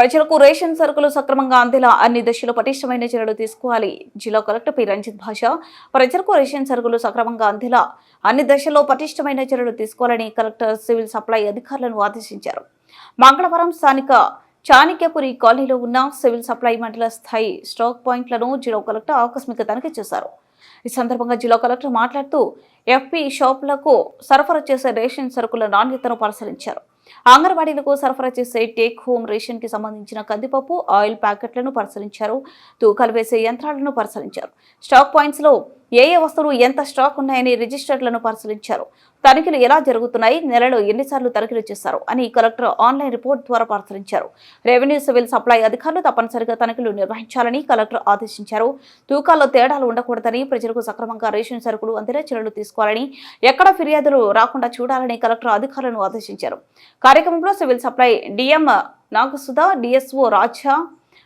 ప్రజలకు రేషన్ సరుకులు సక్రమంగా అందేలా అన్ని దశలో పటిష్టమైన చర్యలు తీసుకోవాలి. జిల్లా కలెక్టర్ పి. రంజిత్ భాష ప్రజలకు రేషన్ సరుకులు సక్రమంగా అందేలా అన్ని దశల్లో పటిష్టమైన చర్యలు తీసుకోవాలని కలెక్టర్ సివిల్ సప్లై అధికారులను ఆదేశించారు. మంగళవారం స్థానిక చాణక్యపురి కాలనీలో ఉన్న సివిల్ సప్లై మండల స్థాయి స్టాక్ పాయింట్లను జిల్లా కలెక్టర్ ఆకస్మిక తనిఖీ చేశారు. ఈ సందర్భంగా జిల్లా కలెక్టర్ మాట్లాడుతూ ఎఫ్పి షాపులకు సరఫరా చేసే రేషన్ సరుకుల నాణ్యతను పరిశీలించారు. అంగన్వాడీలకు సరఫరా చేసే టేక్ హోమ్ రేషన్కి సంబంధించిన కందిపప్పు ఆయిల్ ప్యాకెట్లను పరిశీలించారు. తూకాలు వేసే యంత్రాలను పరిశీలించారు. స్టాక్ పాయింట్స్లో ఏ ఏ వస్తువులు ఎంత స్టాక్ ఉన్నాయని రిజిస్టర్లను పరిశీలించారు. తనిఖీలు ఎలా జరుగుతున్నాయి? నెలలో ఎన్నిసార్లు తనిఖీలు చేశారు? అని కలెక్టర్ ఆన్లైన్ రిపోర్ట్ ద్వారా పరిశీలించారు. రెవెన్యూ సివిల్ సప్లై అధికారులు తప్పనిసరిగా తనిఖీలు నిర్వహించాలని కలెక్టర్ ఆదేశించారు. తూకాల్లో తేడాలు ఉండకూడదని ప్రజలకు సక్రమంగా రేషన్ సరుకులు అందేలా చర్యలు తీసుకోవాలని ఎక్కడ ఫిర్యాదులు రాకుండా చూడాలని కలెక్టర్ అధికారులను ఆదేశించారు. కార్యక్రమంలో civil supply DM Nagasudha DSO Raja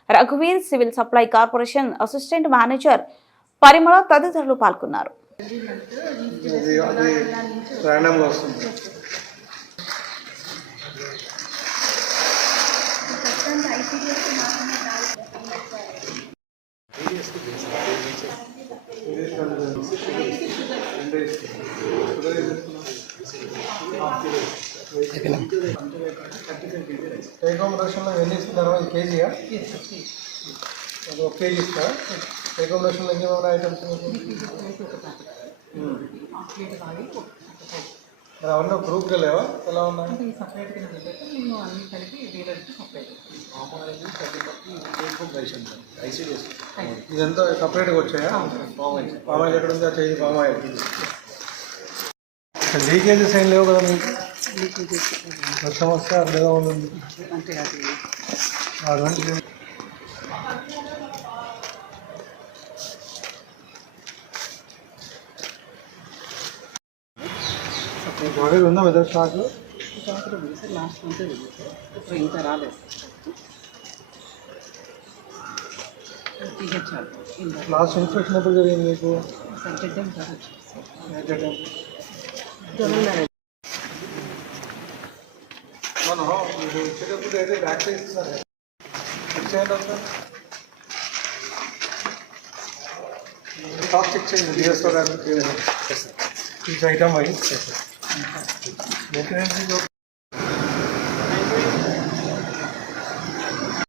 రఘువీర్ civil supply corporation assistant manager Parimala తదితరులు పాల్గొన్నారు. టేక్ హోమ్ రేషన్లో ఎన్ని ఇస్తున్నారు ఇది కేజీయా? అది ఒక కేజీ ఇస్తా రేషన్లో ఇంకేమైనా ఐటమ్స్ మరి అవన్నీ గ్రూప్గా లేవా ఎలా ఉన్నాయి ఇదంతా సపరేట్గా వచ్చాయా పామాయిల్ ఎక్కడ ఉందో చేయి పామాయిల్ లీకేజెస్ ఏం లేవు కదా మీకు వస్తే అర్థంగా ఉంది అటువంటి బాగా ఉందా వెదర్ స్టాక్ లాస్ట్ మంత్ ఇప్పుడు ఇంకా రాలేదు తీసేచ్చారు ఇంకా లాస్ట్ ఇన్స్పెక్షన్ ఎప్పుడు జరిగింది మీకు సబ్జెక్ట్ కాదు మనం మీరు వచ్చేటప్పుడు అయితే బ్యాక్ చేస్తున్నారు చెక్ చేయండి ఒకసారి స్టాక్ చెక్ చేయండి DSO garu each item wise 每个人い、は、